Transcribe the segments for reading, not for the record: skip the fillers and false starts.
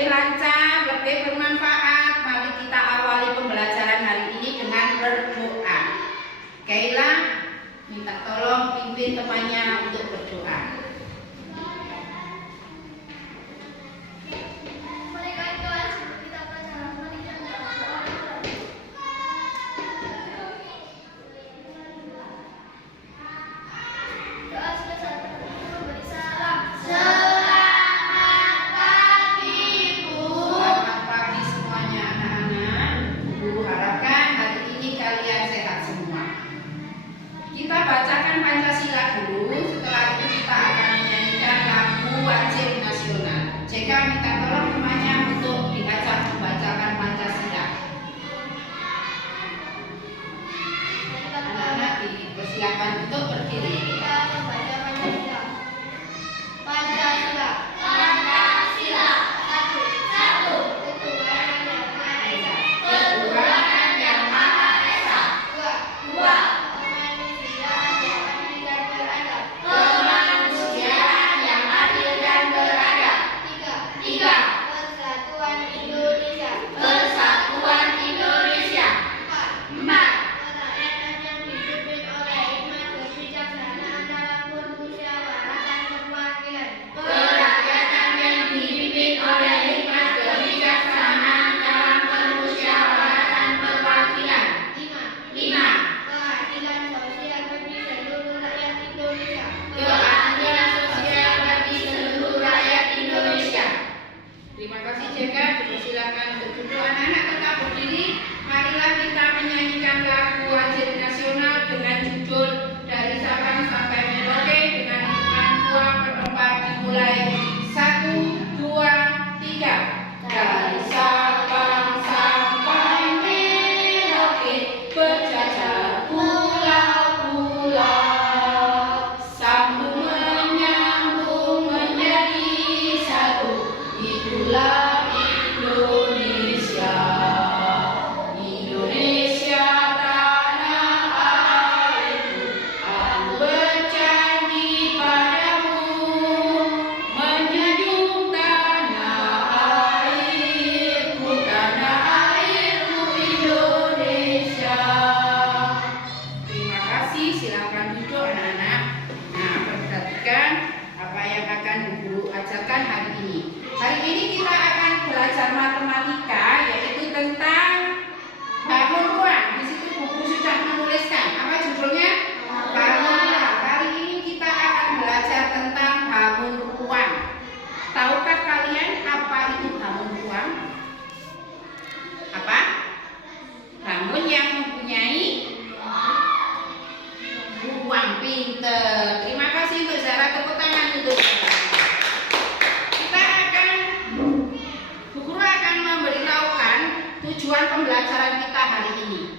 lebih lancar, lebih bermanfaat, mari kita awali pembelajaran hari ini dengan berdoa. Kaila minta tolong pimpin temannya untuk berdoa. Kita bacakan Pancasila dulu, setelah itu kita akan menyanyikan lagu wajib nasional. Jika minta tolong temannya untuk diajak membacakan Pancasila. Anak-anak dipersilakan untuk berdiri. Kita membaca Pancasila. Pancasila. Ketuhanan yang Maha Esa. Kemanusiaan yang adil dan beradab. Tiga. Persatuan Indonesia. Empat. Kerakyatan yang dipimpin oleh hikmat kebijaksanaan dalam permusyawaratan dan perwakilan. Kerakyatan yang dipimpin oleh hikmat kebijaksanaan dalam permusyawaratan perwakilan. Lima. Keadilan sosial bagi seluruh rakyat Indonesia. Keadilan sosial bagi seluruh rakyat Indonesia. Terima kasih Jeka, dipersilakan untuk duduk. Anak-anak tetap berdiri. Marilah kita menyanyikan lagu wajib nasional dengan judul Dari Sabang Sampai Merauke dengan hitungan 2 per 4 dimulai 1, 2, 3. Dari Sabang sampai Merauke berjajar pulau-pulau, sambung menyambung menjadi satu. Itulah Indonesia, Indonesia tanah airku. Aku berjanji padamu, menjunjung tanah airku Indonesia. Terima kasih, silakan duduk anak-anak. Nah, perhatikan apa yang akan Bu Guru ajarkan hari ini. Hari ini kita akan belajar matematika, yaitu tentang bangun ruang. Di situ Bu Guru sudah menuliskan. Apa judulnya? Bangun ruang. Kali ini kita akan belajar tentang bangun ruang. Tahukah kalian apa itu bangun ruang? Apa? Bangun yang mempunyai ruang. Pinter. Terima kasih untuk Zara, tepuk tangan untuk Zara. Bu Guru akan memberitahukan tujuan pembelajaran kita hari ini.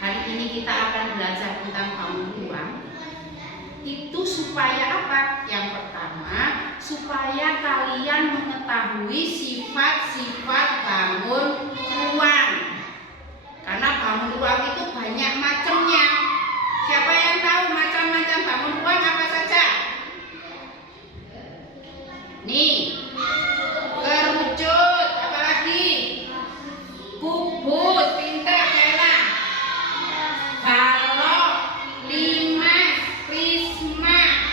Hari ini kita akan belajar tentang bangun ruang. Itu supaya apa? Yang pertama, supaya kalian mengetahui sifat-sifat bangun ruang. Karena bangun ruang itu banyak macamnya. Siapa yang tahu macam-macam bangun ruang apa saja? Nih, kerucut, apalagi kubus, pintar, Kela, balok, limas, prisma,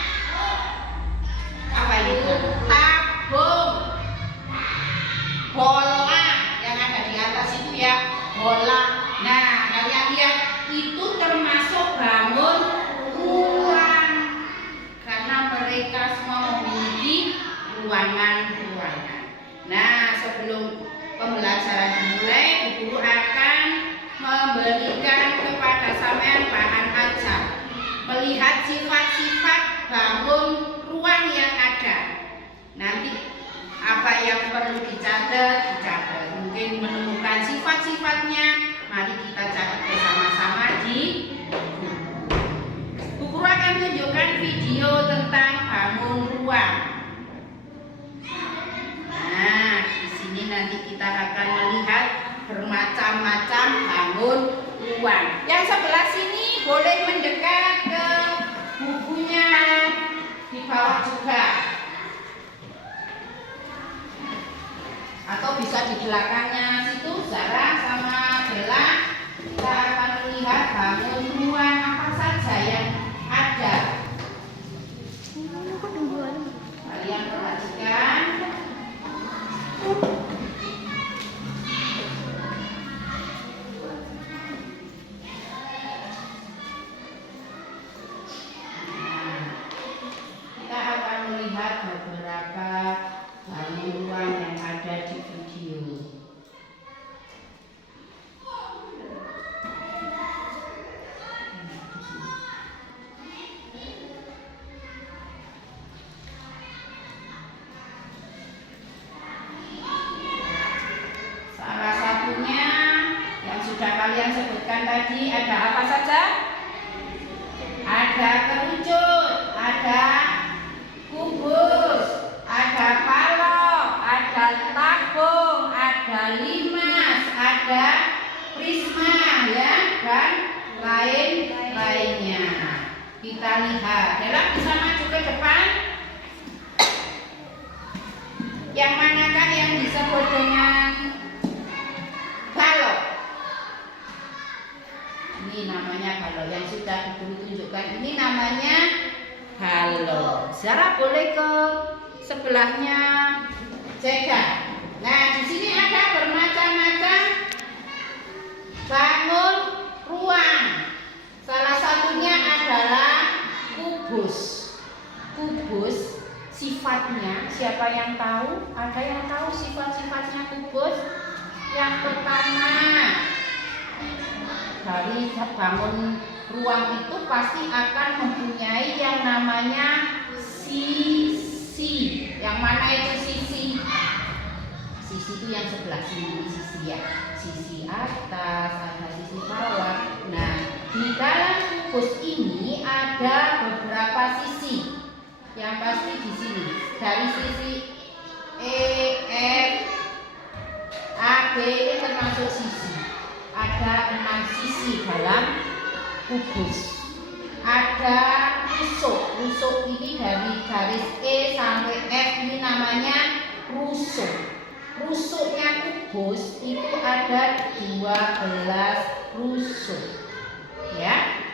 apa itu? Tabung, bola yang ada di atas itu ya, bola. Nah, kalian lihat itu termasuk bangun ruang karena mereka semua memiliki ruangan-ruangan. Nah, sebelum pembelajaran dimulai, Bu Guru akan memberikan kepada sampean bahan ajar, melihat sifat-sifat bangun ruang yang ada. Nanti apa yang perlu dicatat, mungkin menemukan sifat-sifatnya. Mari kita catat bersama-sama di buku. Bu Guru akan tunjukkan video tentang bangun ruang. Nah, di sini nanti kita akan melihat bermacam-macam bangun ruang. Yang sebelah sini boleh mendekat ke bukunya di bawah juga. atau bisa di belakangnya situ Zara sama Bella, kita akan melihat bangun ruang apa saja yang ada. Kalian perhatikan. Kita akan melihat beberapa bangun ruang yang ada di video. Salah satunya yang sudah kalian sebutkan tadi ada apa saja? Ada kerucut, ada kubus, ada balok, ada tabung, ada limas, ada prisma ya, dan lain-lainnya. Kita lihat. Bella bisa maju ke depan. Yang manakah yang disebut dengan balok? Ini namanya balok yang sudah ditunjukkan. Ini namanya balok. Zara boleh ke sebelahnya Jega. Nah, di sini ada bermacam-macam bangun ruang. Salah satunya adalah kubus. Kubus sifatnya, siapa yang tahu? Ada yang tahu sifat-sifatnya kubus? Yang pertama, dari bangun ruang itu pasti akan mempunyai yang namanya sisi. Yang mana itu sisi? Sisi itu yang sebelah sini, sisi ya. Sisi atas, ada sisi bawah. Nah, di dalam kubus ini ada beberapa sisi. Yang pasti di sini dari sisi E, F, A, B ini termasuk sisi. Ada 6 sisi dalam kubus. Ada rusuk. Rusuk ini dari garis E sampai F ini namanya rusuk. Rusuknya kubus itu ada 12 rusuk. Ya.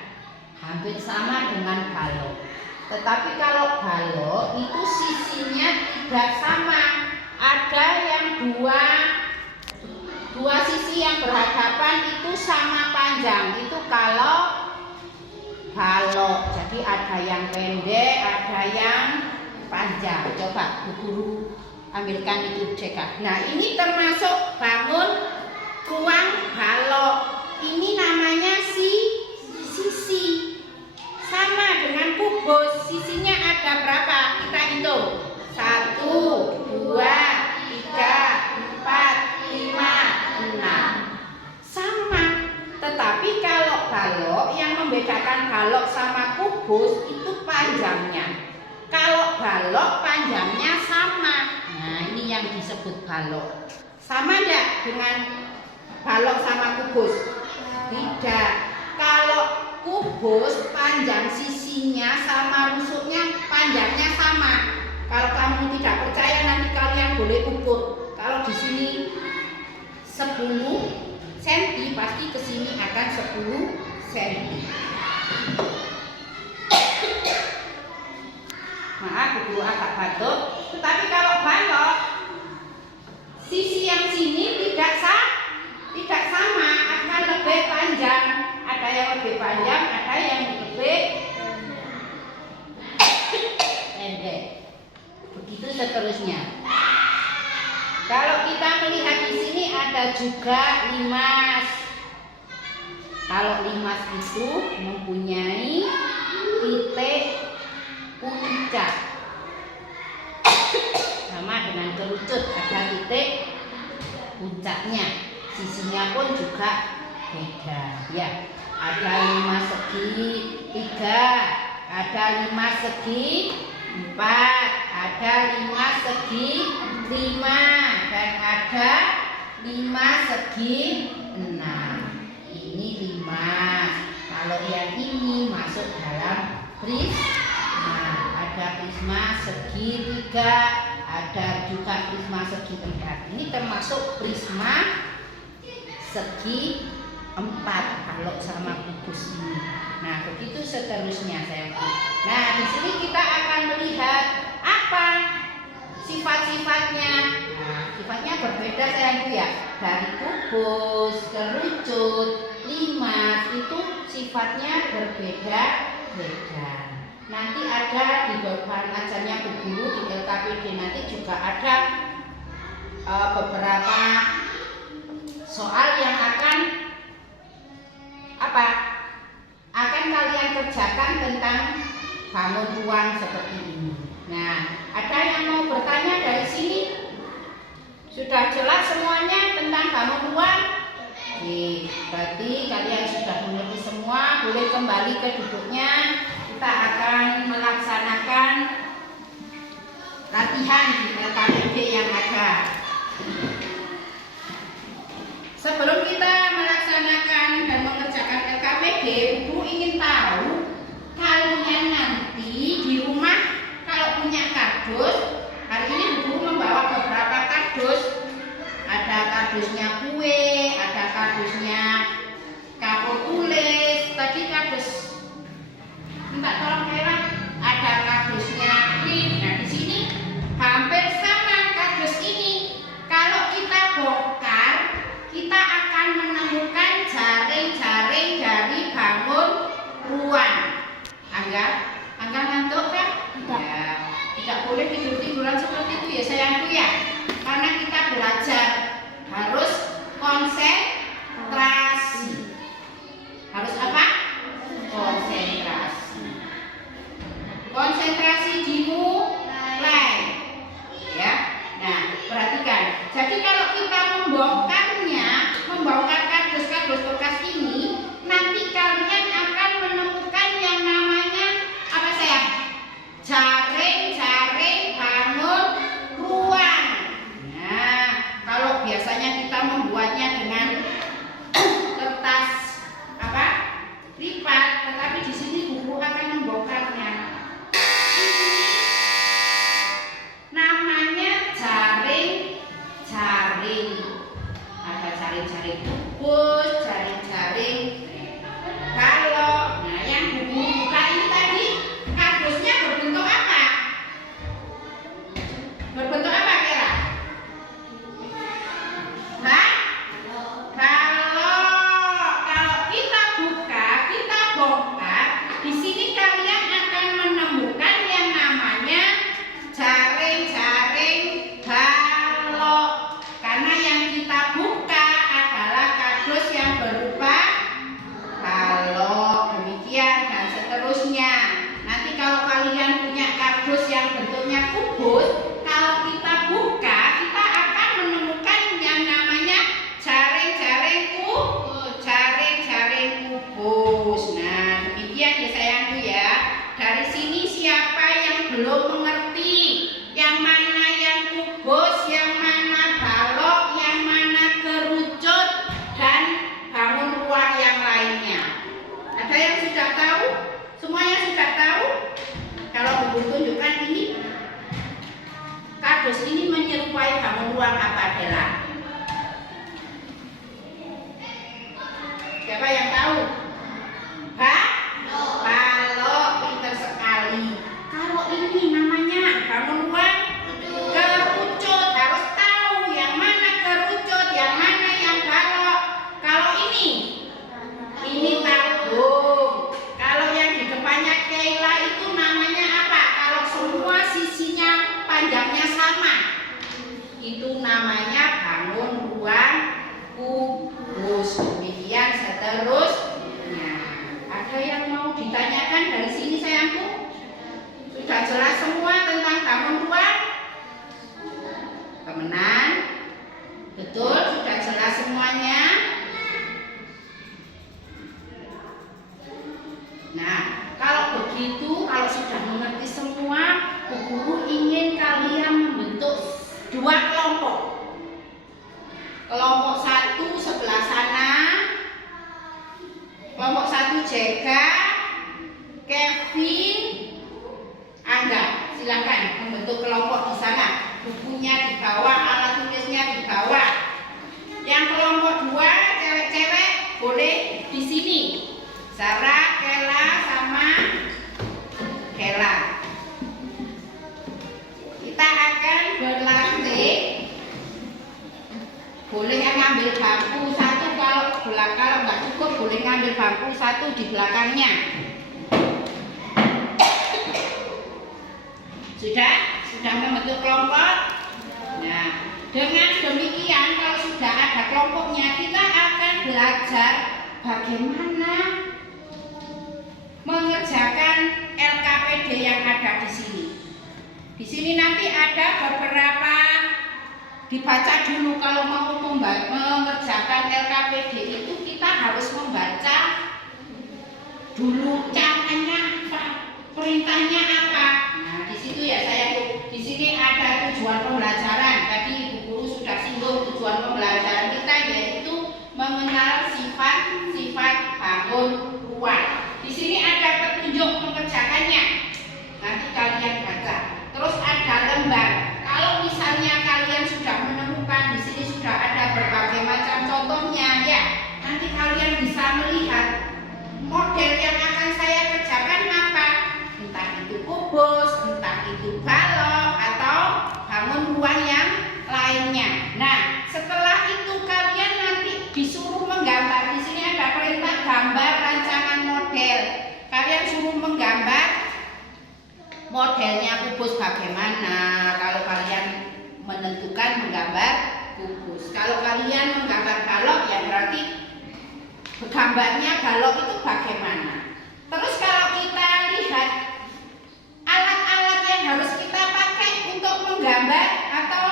Hampir sama dengan balok. Tetapi kalau balok itu sisinya tidak sama. Ada yang dua sisi yang berhadapan itu sama panjang. Itu kalau balok. Jadi ada yang pendek, ada yang panjang. Coba Bu Guru ambilkan itu Jeka. Nah, ini termasuk bangun ruang balok. Ini namanya sisi. Sama dengan kubus, sisinya ada berapa? Kita hitung. 1, 2, 3, 4, 5, 6. Sama. Tetapi kalau balok, yang membedakan balok sama kubus itu panjangnya. Kalau balok panjangnya sama. Nah, ini yang disebut balok. Sama enggak dengan balok sama kubus? Tidak. Kalau kubus panjang sisinya sama rusuknya panjangnya sama. Kalau kamu tidak percaya nanti kalian boleh ukur. Kalau di sini 10 cm pasti ke sini akan 10 cm. Maaf, Bu agak batuk. Tetapi kalau balok sisi yang sini tidak sama, akan lebih panjang. Ada yang lebih panjang, ada yang lebih pendek. Begitu seterusnya. Kalau kita melihat di sini ada juga limas. Kalau limas itu mempunyai titik puncak. Sama dengan kerucut, ada titik puncaknya. Sisinya pun juga beda, ya. Ada 5 segi 3, ada 5 segi 4, ada 5 segi 5, dan ada 5 segi 6. Ini 5. Kalau yang ini masuk dalam prisma. Ada prisma segi 3, ada bukan prisma segi 4. Ini termasuk prisma segi 4 kalau sama kubus ini. Nah, begitu seterusnya sayangku. Nah, di sini kita akan melihat apa sifat-sifatnya. Nah, sifatnya berbeda sayangku ya. Dari kubus, kerucut, limas itu sifatnya berbeda-beda. Nanti ada di bahan ajarnya Bu Guru di LKPD nanti juga ada beberapa soal yang akan kalian kerjakan tentang bangun ruang seperti ini. Nah, ada yang mau bertanya dari sini? Sudah jelas semuanya tentang bangun ruang? Oke, berarti kalian sudah mengerti semua. Boleh kembali ke duduknya. Kita akan melaksanakan latihan di LKPD yang ada. Sebelum kita melaksanakan dan mengerjakan LKPD, Ibu ingin tahu kalian nanti di rumah kalau punya kardus, hari ini Ibu membawa beberapa kardus. Ada kardusnya kue, ada kardusnya kapur tulis, tadi kardus minta tolong Hera, ada kardusnya ini. Nah, di sini hampir sama kardus ini. Kalau kita bongkar, kita akan menemukan jaring-jaring dari bangun ruang. Angga ngantuk kan? Ya, tidak boleh tidur-tiduran seperti itu ya sayangku ya. Karena kita belajar harus konsentrasi. Harus apa? Konsentrasi. Konsentrasi dimulai. Ya. Nah, perhatikan. Jadi kalau kita membongkar kardus-kardus bekas ini, nanti kalian akan menemukan yang namanya apa sayang? Jaring-jaring bangun ruang. Nah, kalau biasanya kita membuatnya dengan kertas lipat, tetapi di sini buku akan membongkarnya. Namanya jaring-jaring. Ada jaring-jaring kubus, jaring-jaring balok. Nah, yang buku buka ini tadi kardusnya berbentuk apa? Berbentuk apa kira? Hah? Kalau kita buka, kita bongkar, di sini kalian akan menemukan yang namanya jaring-jaring balok. Karena yang kita buka adalah kardus yang berupa balok. Demikian dan seterusnya. Nanti kalau kalian punya kardus yang bentuknya kubus, kalau kita buka, kita akan menemukan yang namanya jaring-jaring kubus. Nah, demikian ya sayangku ya. Dari sini siapa yang belum mengerti yang mana yang kubus, yang mana balok, yang mana kerucut, dan bangun ruang yang lainnya? Ada yang sudah tahu? Semuanya sudah tahu? Kalau Ibu tunjukkan ini, kardus ini menyerupai bangun ruang apa Dela? Siapa yang tahu? Balok, pintar sekali. Kalau ini namanya bangun ruang kerucut, harus tahu yang mana kerucut, yang mana yang balok. Kalau ini tabung. Kalau yang di depannya Keila itu namanya apa? Kalau semua sisinya panjangnya sama, itu namanya bangun ruang kubus. Demikian seterusnya. Ada yang mau ditanyakan dari sini sayangku? Sudah jelas semua tentang bangun ruang? Temenan? Betul? Sudah jelas semuanya? Nah, kalau begitu, kalau sudah mengerti semua, Bu Guru ingin kalian membentuk dua kelompok. Kelompok satu sebelah sana, kelompok satu Jega, Kevin, Angga. Silakan membentuk kelompok di sana. Bukunya boleh yang ngambil bangku satu, kalau nggak cukup boleh ngambil bangku satu di belakangnya. Sudah membentuk kelompok. Nah, dengan demikian kalau sudah ada kelompoknya, kita akan belajar bagaimana mengerjakan LKPD yang ada di sini. Di sini nanti ada beberapa, dibaca dulu kalau mau mengerjakan LKPD itu kita harus membaca dulu caranya apa, perintahnya apa. Nah, di situ ya sayangku, di sini ada tujuan pembelajaran. Tadi Ibu Guru sudah singgung tujuan pembelajaran kita yaitu mengenal sifat-sifat bangun ruang. Di sini ada petunjuk mengerjakannya. Nanti kalian baca. Terus ada lembar. Kalau misalnya kalian sudah menemukan di sini sudah ada berbagai macam contohnya, ya, nanti kalian bisa melihat model yang akan saya kerjakan apa. Entah itu kubus, entah itu balok, atau bangun ruang yang lainnya. Nah, setelah itu kalian nanti disuruh menggambar. Di sini ada perintah gambar rancangan model. Kalian suruh menggambar modelnya kubus bagaimana. Kalau kalian menentukan menggambar kubus. Kalau kalian menggambar balok, ya berarti gambarnya balok itu bagaimana. Terus kalau kita lihat alat-alat yang harus kita pakai untuk menggambar atau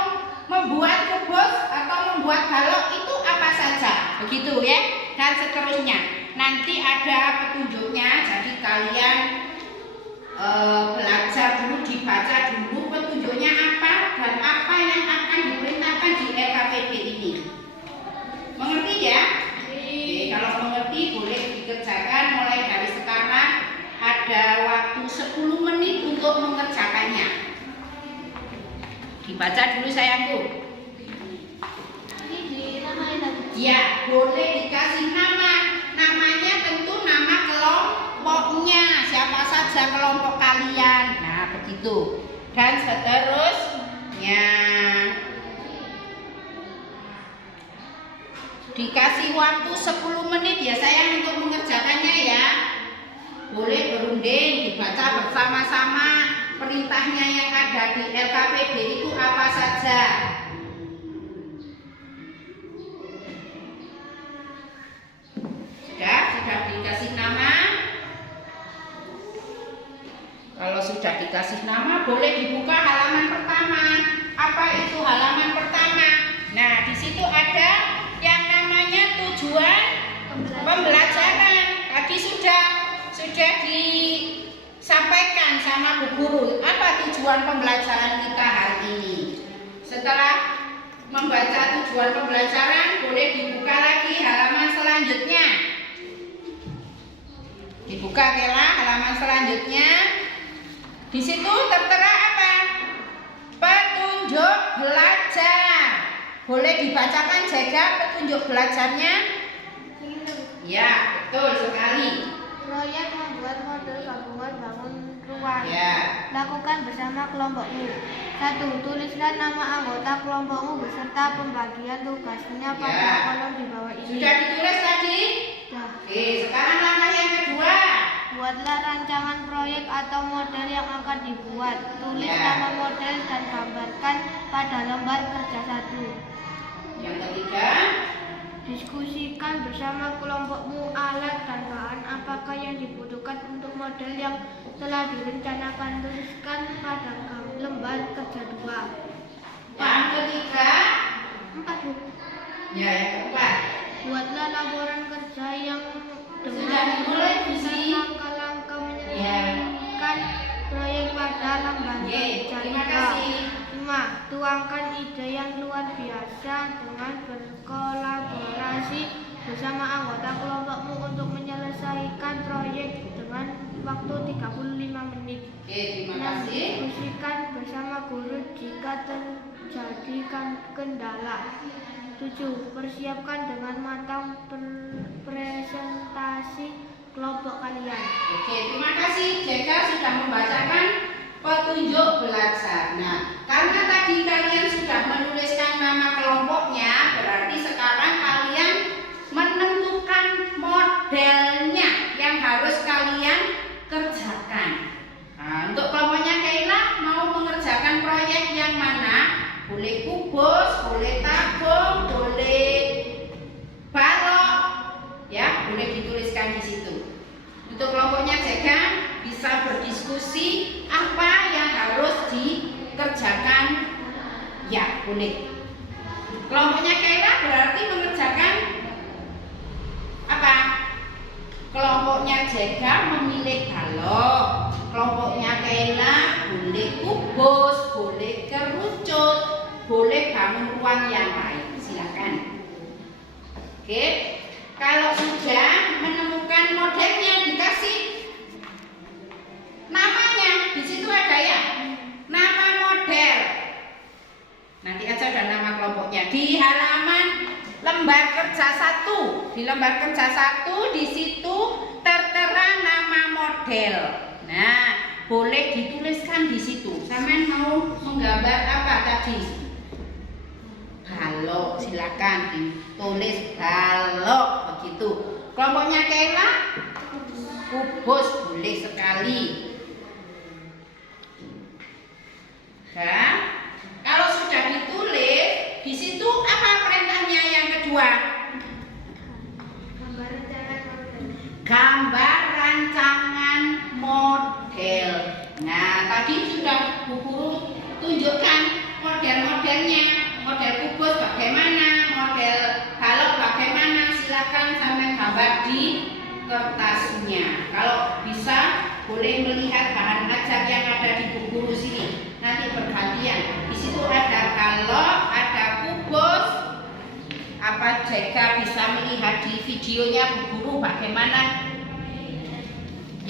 membuat kubus atau membuat balok itu apa saja, begitu ya, dan seterusnya. Nanti ada petunjuknya, jadi kalian belajar dulu, dibaca dulu petunjuknya apa dan apa yang akan diperintahkan di LKPD ini. Mengerti ya? Oke, kalau mengerti boleh dikerjakan mulai dari sekarang. Ada waktu 10 menit untuk mengerjakannya. Dibaca dulu sayangku. Ya, boleh dikasih nama. Namanya tentu nama kelompoknya. Siapa saja kelompok kalian. Nah, begitu. Dan seterusnya. Dikasih waktu 10 menit ya sayang untuk mengerjakannya ya. Boleh berunding, dibaca bersama-sama perintahnya yang ada di LKPD itu apa saja. Sudah dikasih nama. Kalau sudah dikasih nama, boleh dibuka halaman pertama. Apa itu halaman pertama? Nah, di situ ada yang namanya tujuan pembelajaran. Tadi sudah disampaikan sama Bu Guru. Apa tujuan pembelajaran kita hari ini? Setelah membaca tujuan pembelajaran, boleh dibuka lagi halaman selanjutnya. Dibuka rela halaman selanjutnya. Di situ tertera apa? Petunjuk belajar. Boleh dibacakan jaga petunjuk belajarnya? Ya, betul sekali. Proyek membuat model gabungan bangun ruang. Ya. Lakukan bersama kelompokmu. 1. Tuliskan nama anggota kelompokmu beserta pembagian tugasnya pada kolom di bawah ini. Sudah ditulis tadi? Ya. Oke, sekarang langkah yang kedua. Buatlah rancangan proyek atau model yang akan dibuat. Tulis nama model dan gambarkan pada lembar kerja 1. Yang ketiga. Diskusikan bersama kelompokmu alat dan bahan apakah yang dibutuhkan untuk model yang telah direncanakan. Tuliskan pada lembar kerja 2. Yang ketiga. 4. Ya, yang keempat. Buatlah laporan kerja yang Sudah dimulai visi. langkah-langkah menyelesaikan proyek pada lembar kerja 3. Terima kasih. 5. Tuangkan ide yang luar biasa dengan berkolaborasi bersama anggota kelompokmu untuk menyelesaikan proyek dengan waktu 35 menit. Oke, terima 6. kasih. Diskusikan bersama guru jika terjadi kendala. 7. Persiapkan dengan matang presentasi kelompok kalian. Oke, terima kasih. Jeka sudah membacakan petunjuk belajar. Nah, karena tadi kalian sudah menuliskan nama kelompoknya, berarti kubus, boleh tabung, boleh balok, ya, boleh dituliskan di situ. Untuk kelompoknya jaga bisa berdiskusi apa yang harus dikerjakan, ya boleh. Kelompoknya Kaila berarti mengerjakan apa? Kelompoknya jaga memilih balok. Kelompoknya Kaila boleh kubus, boleh kerucut, boleh bangun ruang yang lain. Silakan. Oke, kalau sudah menemukan modelnya dikasih namanya. Di situ ada ya, nama model. Nanti aja ada nama kelompoknya di halaman lembar kerja 1. Di lembar kerja 1 di situ tertera nama model. Nah, boleh dituliskan di situ. Sampean mau menggambar apa tadi? Balok, silakan ditulis balok begitu. Kelompoknya Kaila kubus boleh sekali. Nah, kalau sudah ditulis di situ apa perintahnya yang kedua? Gambar rancangan model. Nah, tadi sudah Bu Guru tunjukkan model-modelnya. Model kubus bagaimana, model balok bagaimana. Silakan sampai gambar di kertasnya. Kalau bisa boleh melihat bahan ajar yang ada di Bu Guru sini. Nanti bergantian. Di situ ada balok, ada kubus. Apa Jeka bisa melihat di videonya Bu Guru bagaimana?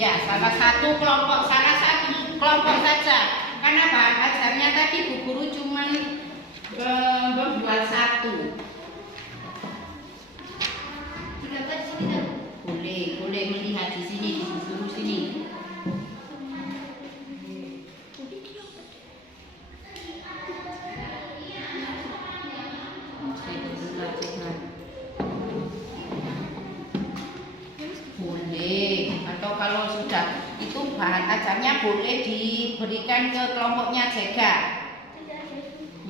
Ya, salah satu kelompok saja. Karena bahan ajarnya tadi Bu Guru cuma membuat satu. Boleh melihat di sini di Bu Guru sini. Boleh, atau kalau sudah itu bahan ajarnya boleh diberikan ke kelompoknya jaga.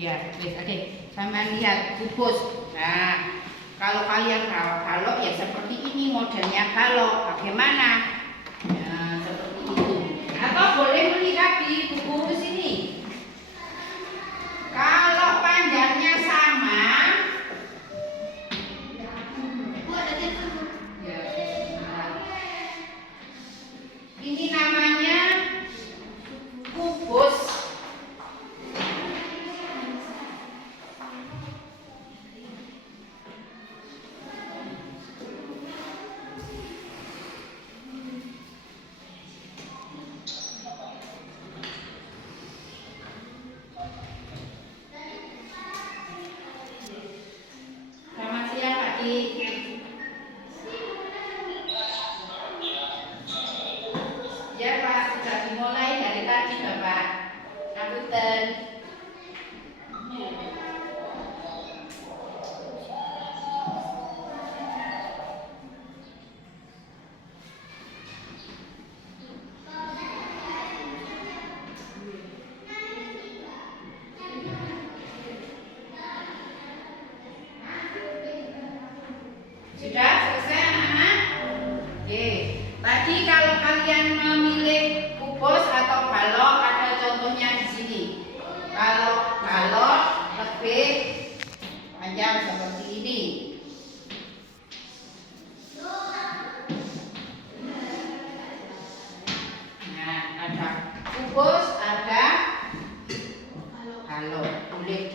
Ya, oke. Sama lihat kubus. Nah, kalau kalian balok ya seperti ini modelnya balok. Bagaimana? Nah, seperti itu. Atau boleh melihat di Bu Guru sini. Kalau panjangnya sama, ini namanya kubus. Selamat siang Pak Di. Ya Pak, sudah dimulai dari tadi Bapak. Punten. Sudah selesai anak-anak? Oke. Tadi kalau kalian memilih kubus atau balok ada contohnya di sini. Kalau balok lebih panjang seperti ini. Nah, ada kubus, ada balok. Boleh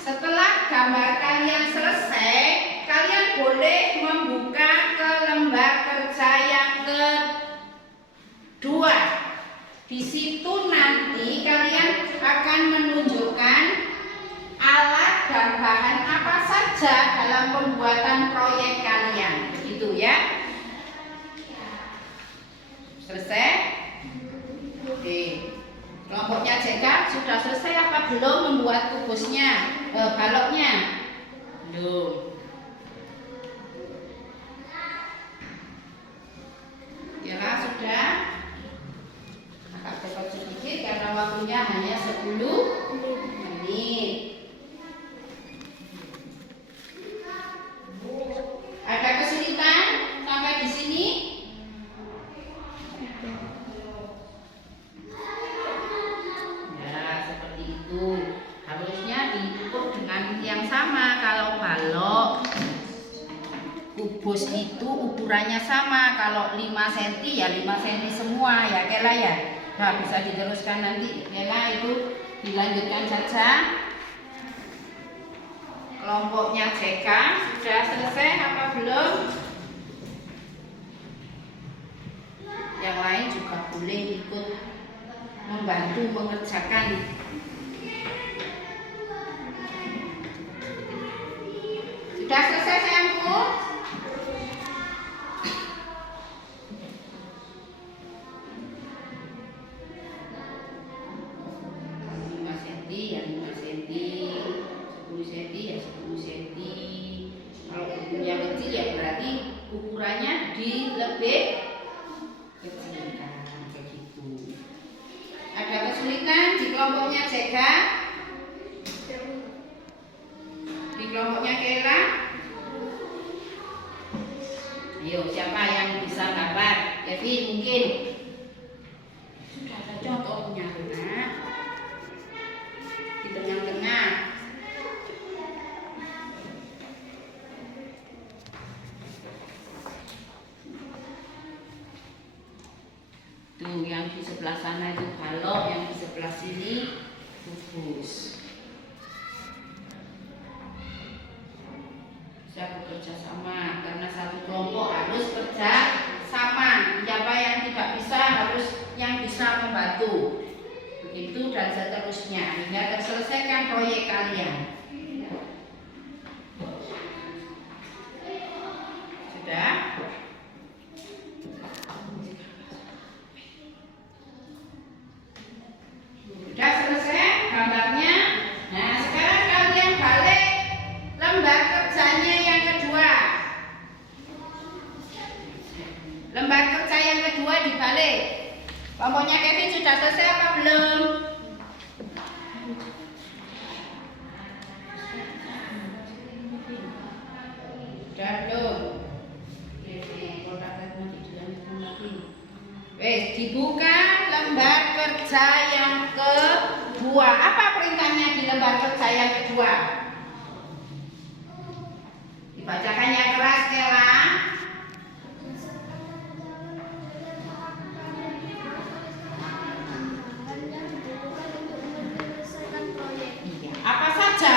setelah gambar kalian selesai, kalian boleh membuka ke lembar kerja yang kedua. Di situ nanti kalian akan menunjukkan alat dan bahan apa saja dalam pembuatan proyek kalian. Begitu ya. Selesai? Oke. Kelompoknya Jeka sudah selesai apa belum membuat kubusnya, baloknya? Belum. Kira sudah agak cepat sedikit karena waktunya hanya 10 menit. bus itu ukurannya sama. Kalau 5 cm ya 5 cm semua ya Kela ya. Nah, bisa diteruskan nanti Kela, itu dilanjutkan saja. Kelompoknya CK sudah selesai apa belum? Yang lain juga boleh ikut membantu mengerjakan. Sudah selesai sayangku? Ya 5 cm, 10 cm ya 10 cm. Kalau bukunya kecil ya berarti ukurannya lebih kecilkan begitu. Ada kesulitan di kelompoknya CK? Di kelompoknya Kela? Ayo, siapa yang bisa gambar? Kevin mungkin. Sudah ada contohnya, Nak. Di tengah-tengah. Tuh, yang di sebelah sana itu balok, yang di sebelah sini kubus. Bisa bekerja sama karena satu kelompok harus kerja sama. Siapa yang tidak bisa harus yang bisa membantu. Begitu dan seterusnya hingga terselesaikan proyek kalian. Sudah? Sudah selesai gambarnya? Nah, sekarang kalian balik lembar kerjanya yang kedua. Lembar kerja yang kedua dibalik. Kelompoknya Kevin sudah selesai apa belum? Sudah belum? Wes, dibuka lembar kerja yang kedua. Apa perintahnya di lembar kerja yang kedua? Dibacakan yang keras, Kela. Apa saja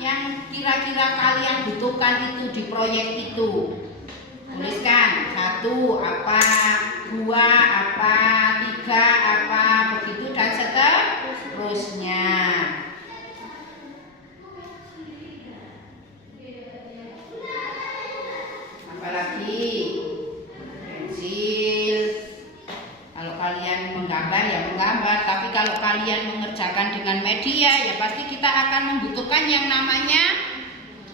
yang kira-kira kalian butuhkan itu di proyek itu? Tuliskan 1 apa, 2 apa, 3 apa, begitu dan seterusnya. Apalagi pensil. Kalau kalian menggambar ya menggambar, tapi kalau kalian mengerjakan dengan media ya pasti kita akan membutuhkan yang namanya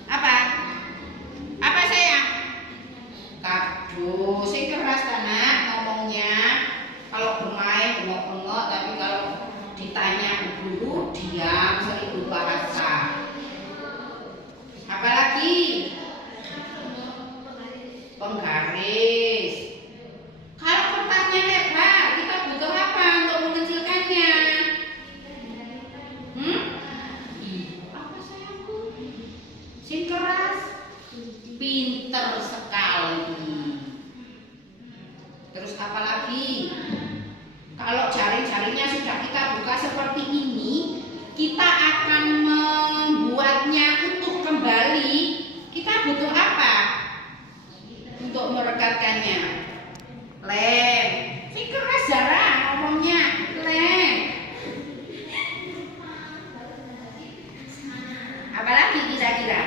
apa? Apa sayang? Kado. Sing keras Nak ngomongnya. Kalau bermain bengok-bengok, tapi kalau ditanya guru diam 1000 bahasa. Apalagi? Penggaris. Kalau kertasnya lebar, kita butuh apa untuk mengecilkannya? Apa sayangku? Sing keras? Pinter sekali. Terus apa lagi? Kalau jaring-jaringnya sudah kita buka seperti ini, kita akan membuatnya utuh kembali. Kita butuh apa untuk merekatkannya? Lem. Si keras jarang ngomongnya. Lem. Apalagi kira-kira?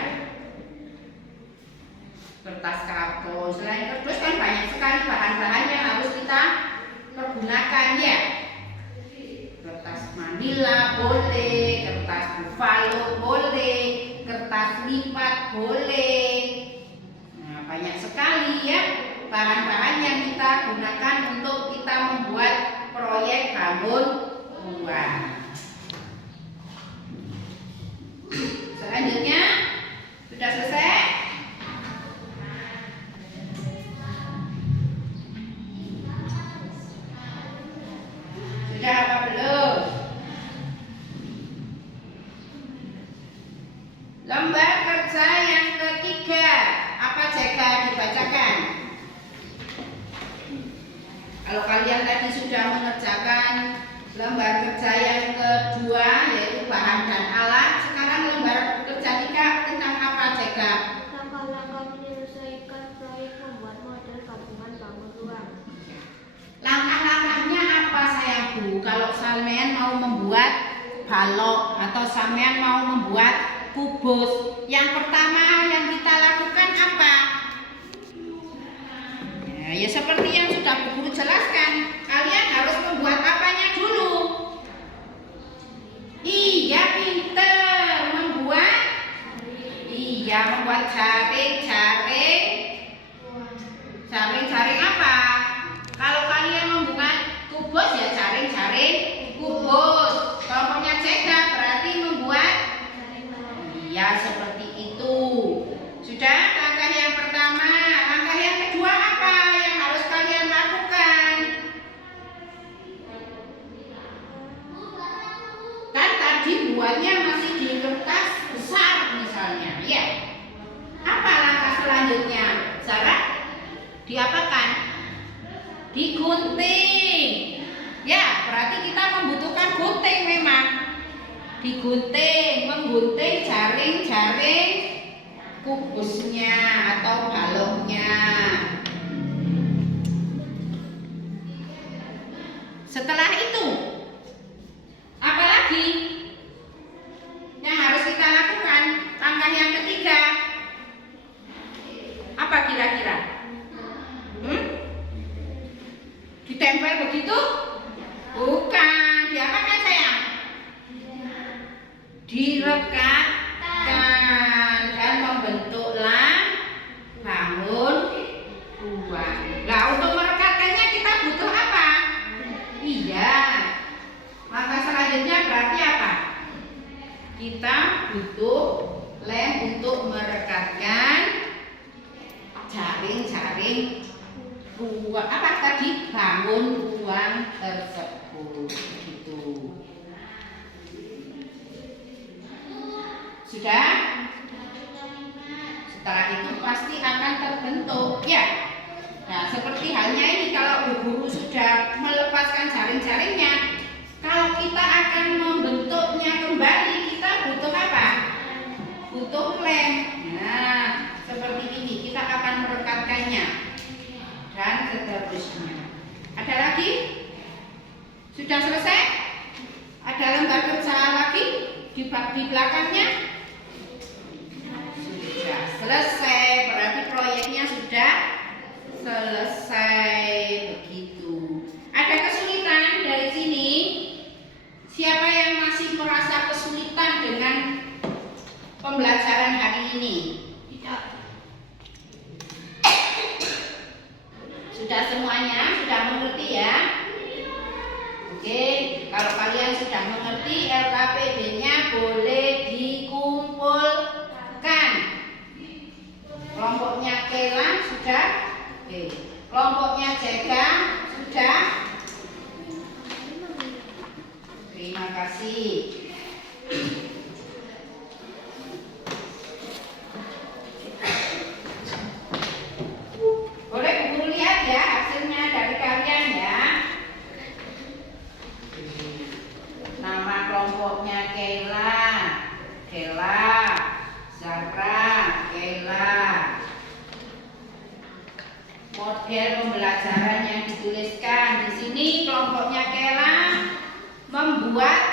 Kertas karton. Selain kertas kan banyak sekali bahan-bahan yang harus kita pergunakan ya. Kertas manila boleh, kertas buffalo boleh, kertas lipat boleh. Nah, banyak sekali ya bahan-bahan yang kita gunakan untuk kita membuat proyek bangun rumah. Selanjutnya sudah selesai? Sudah apa belum? Lembar kerja yang ketiga apa JK dibacakan? Kalau kalian tadi sudah mengerjakan lembar kerja yang kedua yaitu bahan dan alat, sekarang lembar kerja 3 tentang apa JK? Langkah-langkah menyelesaikan proyek membuat model gabungan bangun ruang. Langkah-langkahnya apa sayangku? Kalau sampean mau membuat balok atau sampean mau membuat kubus, yang pertama yang kita lakukan apa? Ya seperti yang sudah Bu Guru jelaskan, kalian harus membuat apanya dulu? Iya pinter, membuat jaring apa? Kalau kalian membuat kubus ya jaring kubus. Kelompoknya JK berarti membuat, iya seperti itu. Sudah langkah yang pertama. Langkah yang kedua apa yang harus kalian lakukan? Kan tadi buatnya masih di kertas besar misalnya, ya. Apa langkah selanjutnya? Sarah, diapakan? Digunting. Ya, berarti kita membutuhkan gunting memang. Digunting, menggunting jaring-jaring kubusnya atau baloknya. Setelah itu, apa lagi yang harus kita lakukan? Langkah yang ketiga, apa kira-kira? Ditempel begitu? Bukan. Diapakan sayang? Direkatkan dan membentuklah bangun ruang. Nah, untuk merekatkannya kita butuh apa? Iya. Langkah selanjutnya berarti apa? Kita butuh lem untuk merekatkan jaring-jaring ruang. Apa tadi? Bangun ruang tersebut. Begitu. Sudah? Setelah itu pasti akan terbentuk, ya. Nah, seperti halnya ini kalau Bu Guru sudah melepaskan jaring-jaringnya, kalau kita akan membentuknya kembali, kita butuh apa? Butuh lem. Nah, seperti ini kita akan merekatkannya dan seterusnya. Ada lagi? Sudah selesai? Ada lembar kerja lagi di belakangnya? Sudah selesai, berarti proyeknya sudah selesai. Begitu. Ada kesulitan dari sini? Siapa yang masih merasa kesulitan dengan pembelajaran hari ini? Tidak. Sudah semuanya? Sudah mengerti ya? Oke, kalau kalian sudah mengerti, LKPD-nya boleh dikumpulkan. Kelompoknya Kela sudah? Oke. Kelompoknya JK sudah? Terima kasih. Boleh Bu Guru lihat ya hasilnya dari kalian ya. Nama kelompoknya Kela, Zahra, Kela. Model pembelajaran yang dituliskan di sini kelompoknya Kela membuat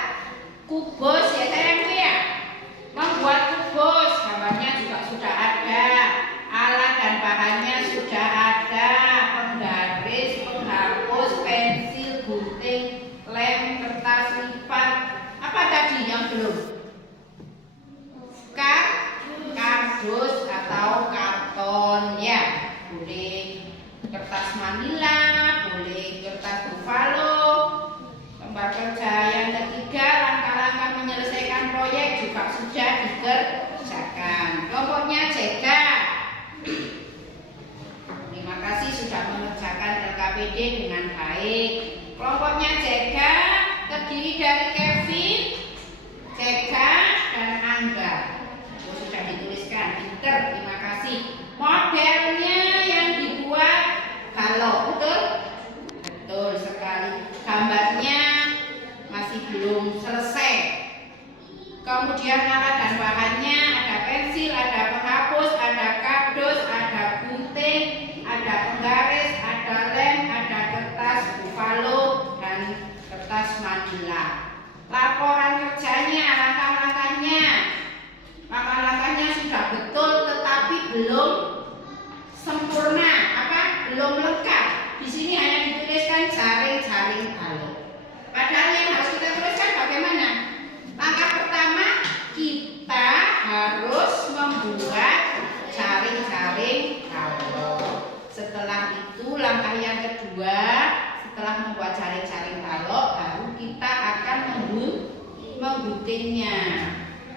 kubus ya sayangku ya. Membuat kubus, gambarnya juga sudah ada, alat dan bahannya sudah ada, penggaris, penghapus, pensil, gunting, lem, kertas lipat. Apa tadi yang belum? Kardus atau karton ya. Boleh kertas manila, boleh kertas buffalo. Lembar kerja yang ketiga, langkah-langkah menyelesaikan proyek juga sudah dikerjakan. Kelompoknya JK. Terima kasih sudah mengerjakan LKPD dengan baik. Kelompoknya JK terdiri dari Kevin, JK, dan Angga. Sudah dituliskan. Pinter, terima kasih. Model membuat jaring-jaring balok. Setelah itu langkah yang kedua, setelah membuat jaring-jaring balok, baru kita akan mengguntingnya.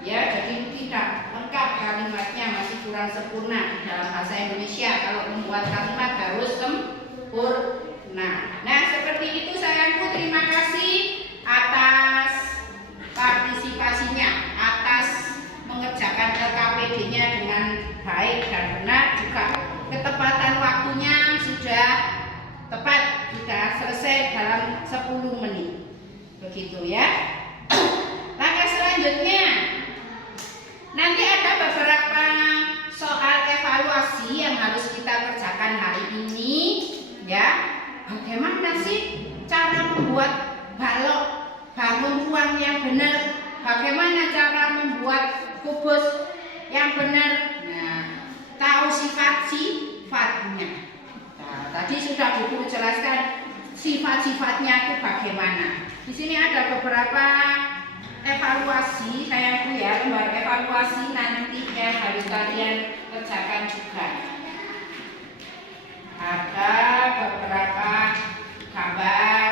Ya, jadi tidak lengkap kalimatnya, masih kurang sempurna dalam bahasa Indonesia. Kalau membuat kalimat harus sempurna. Nah, seperti itu sayangku. Terima kasih atas partisipasinya, atas mengerjakan LKPD-nya dengan baik dan benar, juga ketepatan waktunya sudah tepat, sudah selesai dalam 10 menit. Begitu ya. Langkah selanjutnya, nanti ada beberapa soal evaluasi yang harus kita kerjakan hari ini, ya. Bagaimana sih cara membuat balok bangun ruang yang benar? Bagaimana cara membuat kubus yang benar? Nah, tahu sifat-sifatnya. Nah, tadi sudah Ibu jelaskan sifat-sifatnya itu bagaimana. Di sini ada beberapa evaluasi, sayangku ya, lembar evaluasi nanti yang harus kalian kerjakan juga. Ada beberapa gambar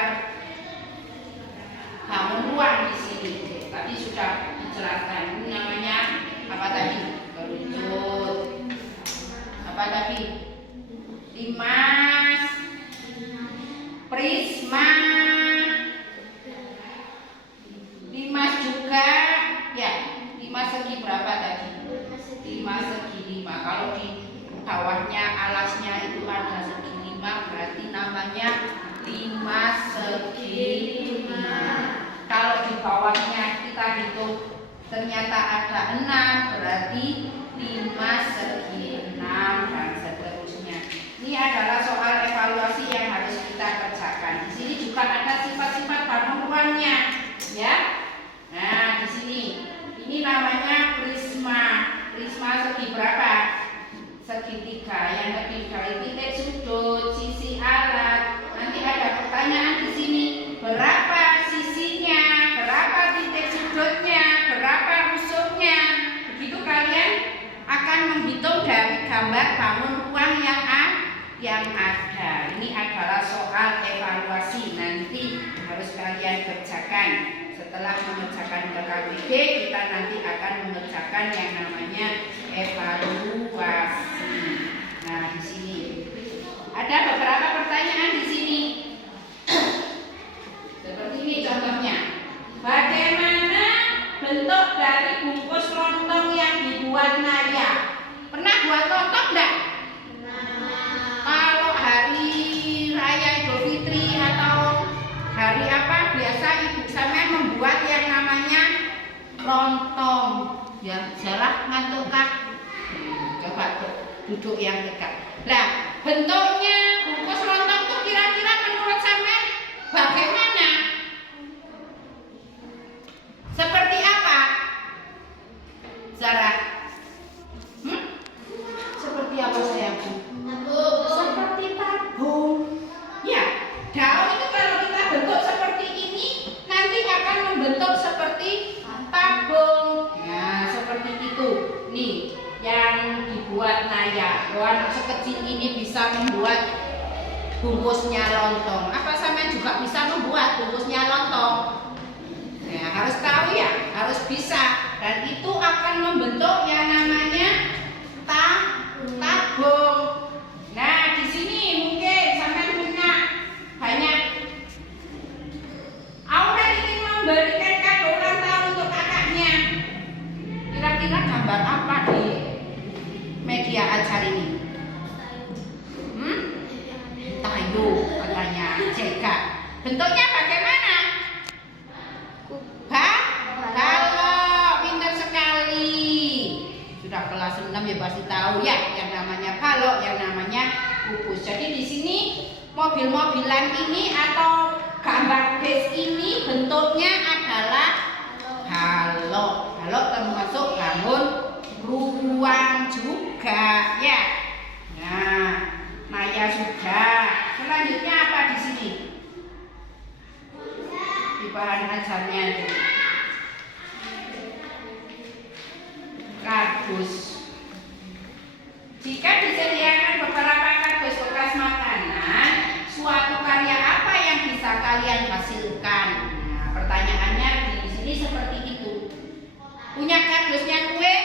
bangun ruang di sini. Tadi sudah dijelaskan. Ini namanya apa tadi? Kerucut. Apa tadi? Limas, prisma, limas juga. Ya, limas segi berapa tadi? 5 segi 5. Kalau di bawahnya alasnya itu ada segi 5, berarti namanya 5 segi 5. Kalau di bawahnya kita hitung ternyata ada 6, berarti 5 segi 6 dan seterusnya. Ini adalah soal evaluasi yang harus kita kerjakan. Di sini juga ada sifat-sifat bangun ruangnya, ya. Nah, di sini ini namanya prisma. Prisma segi berapa? Segi 3. Yang ketiga titik sudut, sisi alat. Nanti ada pertanyaan di sini, berapa sisinya, berapa titik sudutnya, berapa rusuknya. Begitu kalian akan menghitung dari gambar bangun ruang yang ada. Ini adalah soal evaluasi, nanti harus kalian kerjakan. Setelah mengerjakan LKPD, kita nanti akan mengerjakan yang namanya evaluasi. Nah, di sini ada beberapa pertanyaan di sini. Seperti ini contohnya. Bagaimana bentuk dari bungkus lontong yang dibuat Naya? Pernah buat lontong enggak? Kalau hari raya Idul Fitri atau hari apa, biasa ibu saya membuat yang namanya lontong. Ya, jarak ngantuk kah? Coba duduk yang dekat. Nah, bentuknya bungkus lontong itu kira-kira menurut sampean bagaimana? Seperti apa? Zara? Seperti apa sayangku? Seperti tabung. Ya, daun itu kalau kita bentuk seperti ini, nanti akan membentuk seperti tabung. Nah, seperti itu. Nih, yang dibuat Naya. Anak sekecil ini bisa membuat bungkusnya lontong. Apa sampean juga bisa membuat bungkusnya lontong? Ya, harus tahu ya, harus bisa. Dan itu akan membentuk yang namanya tabung. Nah, di sini mungkin sampean punya banyak. Aura ingin memberikan kado ulang tahun untuk kakaknya. Kira-kira gambar apa di media acara ini? Tayo katanya Jeka. Bentuknya bagaimana? Balok, pintar sekali. Sudah kelas 6 ya pasti tahu ya yang namanya balok, yang namanya kubus. Jadi di sini mobil-mobilan ini atau gambar base ini bentuknya adalah balok. Balok termasuk bangun ruang juga ya. Nah, Naya sudah. Selanjutnya apa di sini? Di bahan ajarnya itu kardus. Jika disediakan beberapa kardus bekas makanan, suatu karya apa yang bisa kalian hasilkan? Nah, pertanyaannya di sini seperti itu. Punya kardusnya kue?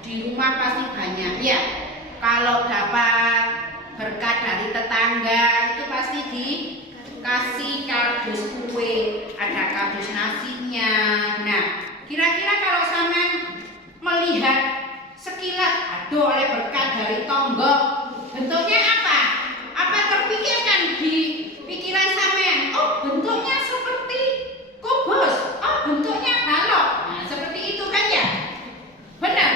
Di rumah pasti banyak ya. Kalau dapat berkat dari tetangga itu pasti dikasih kardus kue, ada kardus nasinya. Nah, kira-kira kalau sampean melihat sekilas, aduh oleh berkat dari tonggo, bentuknya apa? Apa terpikirkan di pikiran sampean? Oh, bentuknya seperti kubus. Oh, bentuknya balok. Nah, seperti itu kan ya? Benar.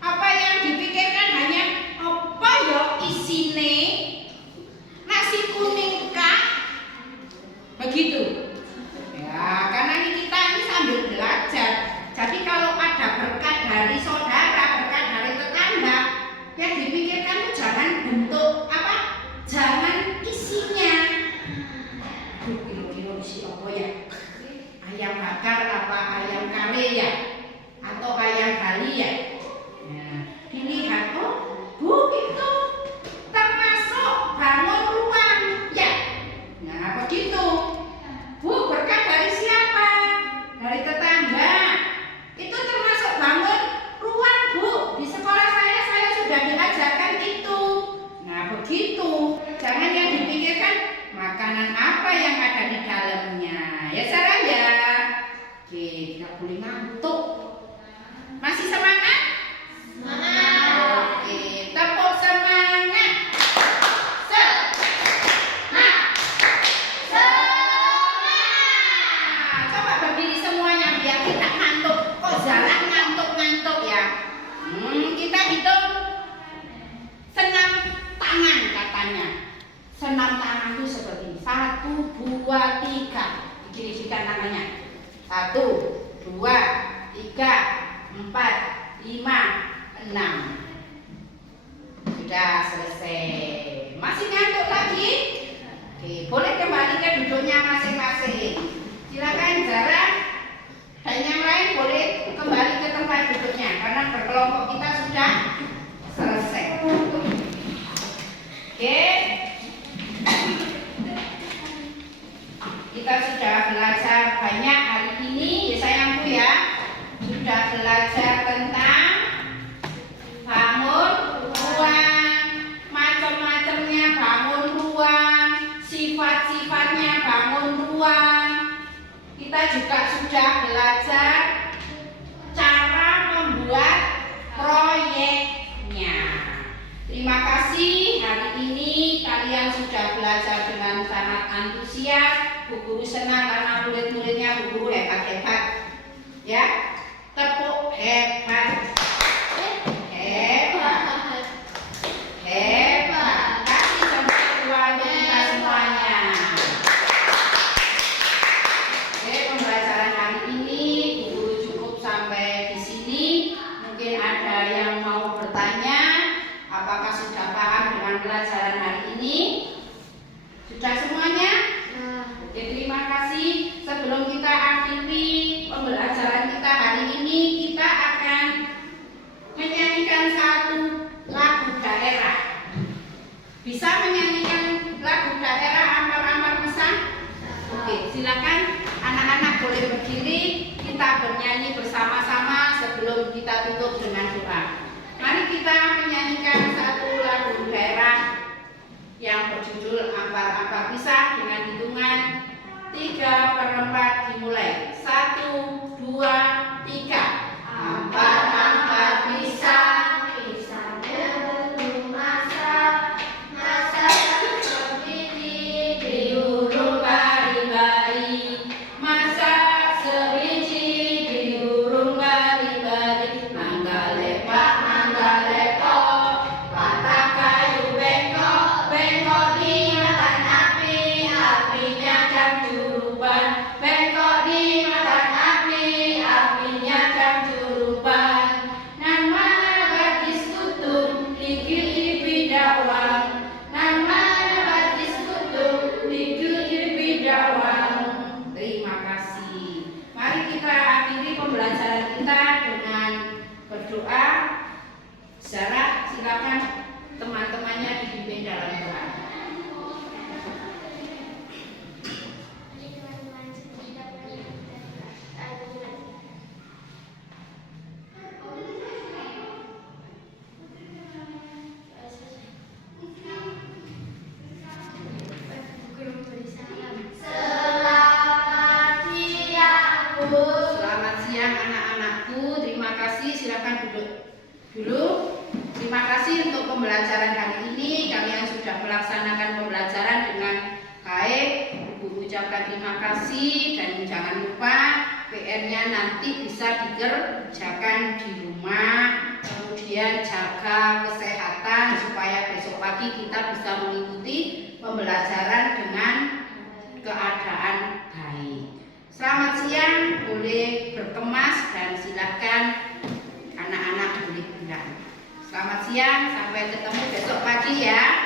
Apa yang dipikirkan hanya apa ya isine? Nasi kuning kah? Begitu. Ya, karena kita ini sambil belajar. Jadi kalau ada berkat dari saudara, berkat dari tetangga, yang dipikirkan itu jangan bentuk apa? Jangan isinya. Kira-kira isi apa ya? Ayam bakar apa ayam kare ya? Atau ayam Bali ya? Nah, dilihat, oh, Bu, itu termasuk bangun ruang ya? Nah, begitu. Bu, berkat dari siapa? Dari tetangga. Itu termasuk bangun ruang, Bu. Di sekolah saya sudah diajarkan itu. Nah, begitu. Jangan yang dipikirkan makanan apa yang ada di dalamnya. Ya, Sarah ya. Oke, tidak boleh ngantuk. Masih semangat? Semangat. Oke, tepuk semangat. Coba berdiri semuanya biar kita ngantuk. Kok jarang ngantuk-ngantuk ya? Kita hitung senam tangan katanya. Senam tangan itu seperti ini. 1, 2, 3. Dikiri-kirikan tangannya. 1, 2, 3, 4, 5, 6. Sudah selesai. Masih ngantuk lagi? Oke, boleh kembali ke duduknya masing-masing. Silakan Zara dan yang lain boleh kembali ke tempat duduknya karena berkelompok kita sudah selesai. Oke. Kita sudah belajar banyak hari ini, ya sayangku ya. Sudah belajar tentang bangun ruang, macam-macamnya bangun ruang, sifat-sifatnya bangun ruang. Kita juga sudah belajar cara membuat proyeknya. Terima kasih, hari ini kalian sudah belajar dengan sangat antusias. Bu Guru senang karena murid-muridnya Bu Guru hebat-hebat. Ya, tepuk hebat. Hebat. Hebat. Kasih sampai dua untuk kita semuanya. Oke, pembelajaran hari ini Bu Guru cukup sampai di sini. Mungkin ada yang mau bertanya, apakah sudah paham dengan pelajaran hari ini? Sudah semuanya? Oke, terima kasih. Sebelum kita akhiri pembelajaran kita hari ini, kita akan menyanyikan satu lagu daerah. Bisa menyanyikan lagu daerah Ampar-Ampar bisa? Oke, silakan anak-anak boleh berdiri. Kita bernyanyi bersama-sama sebelum kita tutup dengan doa. Mari kita menyanyikan satu lagu daerah yang berjudul Ampar-Ampar Pisah dengan hitungan 3/4 dimulai. 1, 2, 3. Ampar-ampar pisah, pisahnya belum masak, masak sebiji diurung bari-bari, masak sebiji diurung bari-bari, manggalepak manggalepak, patah kayu bengkok, bengkok dimakan api, apinya jam juruban, bengkok Sarah, silakan teman-temannya dipimpin dalam doa. Selamat siang anak-anakku. Terima kasih. Silakan duduk dulu. Terima kasih untuk pembelajaran hari ini. Kalian sudah melaksanakan pembelajaran dengan baik. Ibu ucapkan terima kasih dan jangan lupa PR-nya nanti bisa dikerjakan di rumah. Kemudian jaga kesehatan supaya besok pagi kita bisa mengikuti pembelajaran dengan keadaan baik. Selamat siang, boleh berkemas dan silakan anak-anak boleh pulang. Selamat siang, sampai ketemu besok pagi ya.